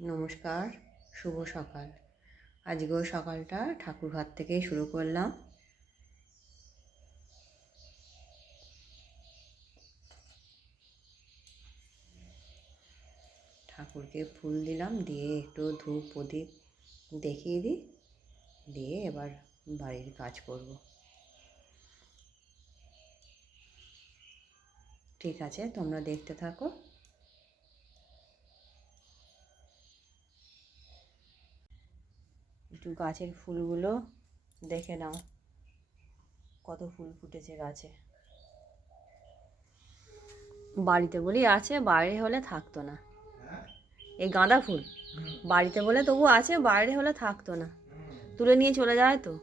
নমস্কার, শুভ সকাল। আজকেও সকালটা ঠাকুরঘর থেকেই শুরু করলাম। ঠাকুরকে ফুল দিলাম, দিয়ে একটু ধূপ প্রদীপ দেখিয়ে দিই, দিয়ে এবার বাড়ির কাজ করব। ঠিক আছে, তোমরা দেখতে থাকো। একটু গাছের ফুলগুলো দেখে নাও। কত ফুল ফুটেছে গাছে। বাড়িতে বলেই আছে বাইরে হলে থাকতো না। এই গাঁদা ফুল। বাড়িতে বলে তবু আছে বাইরে হলে থাকতো না। তুলে নিয়ে চলে যায় তো।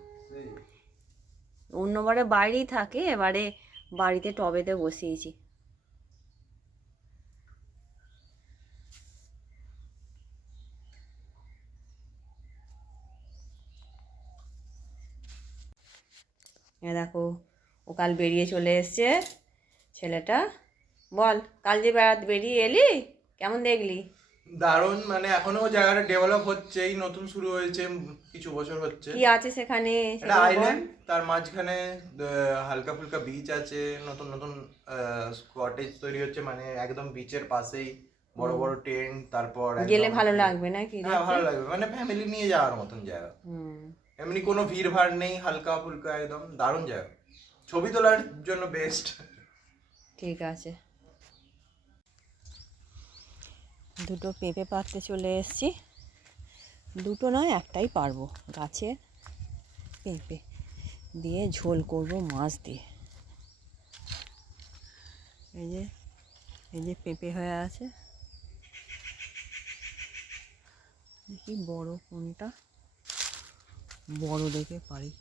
অন্যবারে বাইরেই থাকে এবারে বাড়িতে টবেতে বসিয়েছি। দেখো ও কাল বেরিয়ে চলে এসছে। ছেলেটা বল কাল যে বেড়াতে বেরিয়ে এলি? কেমন দেখলি? দারুণ মানে এখনও জায়গাটা ডেভেলপ হচ্ছে এই নতুন শুরু হয়েছে কিছু বছর হচ্ছে। কি আছে সেখানে? একটা আইল্যান্ড তার মাঝখানে হালকা ফুলকা বিচ আছে নতুন নতুন কটেজ তৈরি হচ্ছে মানে একদম বিচের পাশেই। বড় বড় টেন্ট তারপর গেলে ভালো লাগবে নাকি হ্যাঁ ভালো লাগবে মানে ফ্যামিলি নিয়ে যাওয়ার মতন জায়গা। হুম। এমনি কোনো ভিড় ভাড় নেই, হালকা ফুলকা একদম, দারুণ জায়গা। ছবি তোলার জন্য বেস্ট ঠিক আছে। দুটো পেঁপে পাড়তে চলে এসেছি। দুটো নয়, একটাই পারব। গাছে পেঁপে দিয়ে ঝোল করব মাছ দিয়ে। এই যে এই যে পেঁপে হয়ে আছে। দেখি বড় কোনটা। বড় দেখে পারি।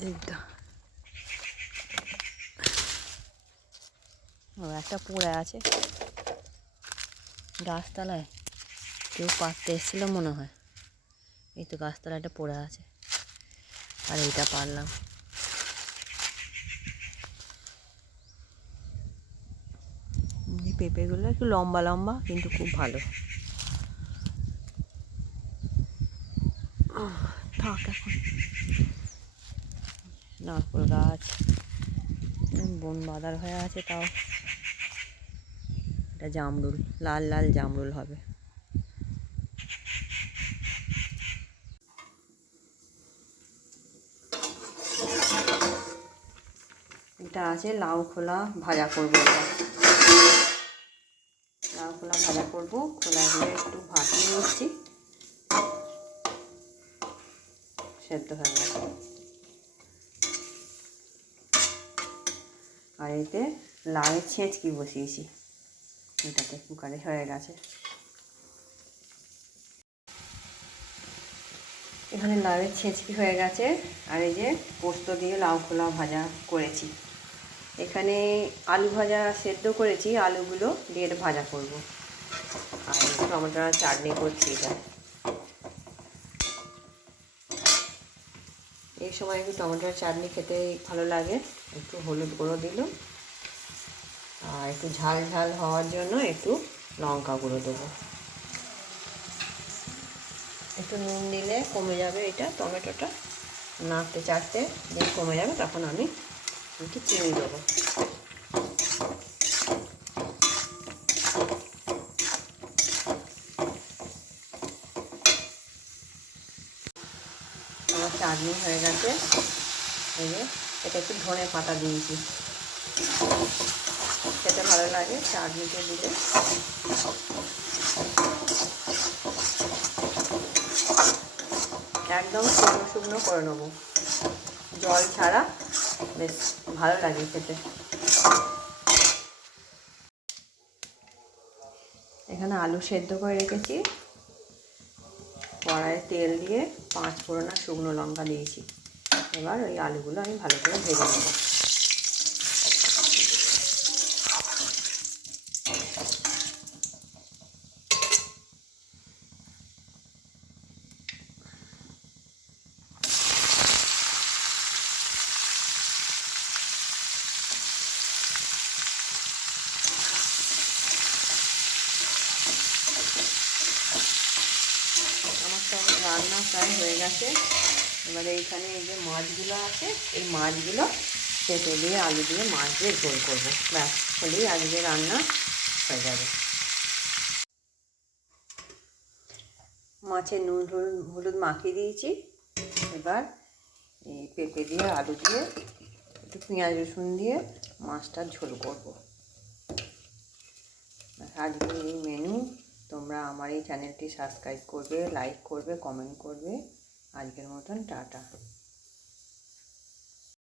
এইটা। ও, একটা পড়ে আছে। গাছতলায় কেউ পারতে এসেছিল মনে হয়। এই তো গাছতলাটা পড়ে আছে। আর এইটা পারলাম পেঁপেগুলো একটু লম্বা লম্বা, কিন্তু খুব ভালো। থাক এখন। নারকোল গাছ। বন বাদার হয়ে আছে তাও। এটা জামরুল, লাল লাল জামরুল হবে। এটা আছে লাউ খোলা ভাজা করব লাউ খোলা ভাজা করব খোলাগুলো একটু ভাপিয়ে নিচ্ছি। সেদ্ধ হয়ে গেছে। আর এতে লাউয়ের ছেঁচকি বসিয়েছি। এটাতে কুকারে হয়ে গেছে। এখানে লাউয়ের ছেঁচকি হয়ে গেছে। আর এই যে পোস্ত দিয়ে লাউ খোলা ভাজা করেছি। এখানে আলু ভাজা সেদ্ধ করেছি। আলুগুলো দিয়ে ভাজা করব। আর টমেটো আর চাটনি করছি এটা। এই সময় একটু টমেটোর চাটনি খেতে ভালো লাগে। একটু হলুদ গুঁড়ো দিল আর একটু ঝাল ঝাল হওয়ার জন্য একটু লঙ্কা গুঁড়ো দেবো। একটু নুন দিলে কমে যাবে এটা টমেটোটা। নাড়তে চাটতে যে কমে যাবে তখন আমি একটু চিনি দেবো আমার চাটনি হয়ে গেছে। এই যে, এটা একটু ধনে পাতা দিয়েছি। খেতে ভালো লাগে চাটনিতে দিলে। একদম শুকনো শুকনো করে নেব। জল ছাড়া বেশ ভালো লাগে খেতে। এখানে আলু সেদ্ধ করে রেখেছি। কড়াইয়ে তেল দিয়ে পাঁচ ফোড়না শুকনো লঙ্কা দিয়েছি। এবার ওই আলুগুলো আমি ভালো করে ভেজে নেব। রান্না প্রায় হয়ে গেছে। এবারে এইখানে এই যে মাছগুলো আছে, এই মাছগুলো পেঁপে দিয়ে, আলু দিয়ে, মাছ দিয়ে ঝোল করব। ব্যাস, হলেই আজকে রান্না হয়ে যাবে। মাছের নুন, হলুদ হলুদ মাখিয়ে দিয়েছি। এবার এই পেঁপে দিয়ে, আলু দিয়ে, একটু পেঁয়াজ রসুন দিয়ে মাছটা ঝোল করব। আজকে এই মেনু তোমরা আমার এই চ্যানেলটি সাবস্ক্রাইব করবে লাইক করবে কমেন্ট করবে। আজকের মতন টাটা।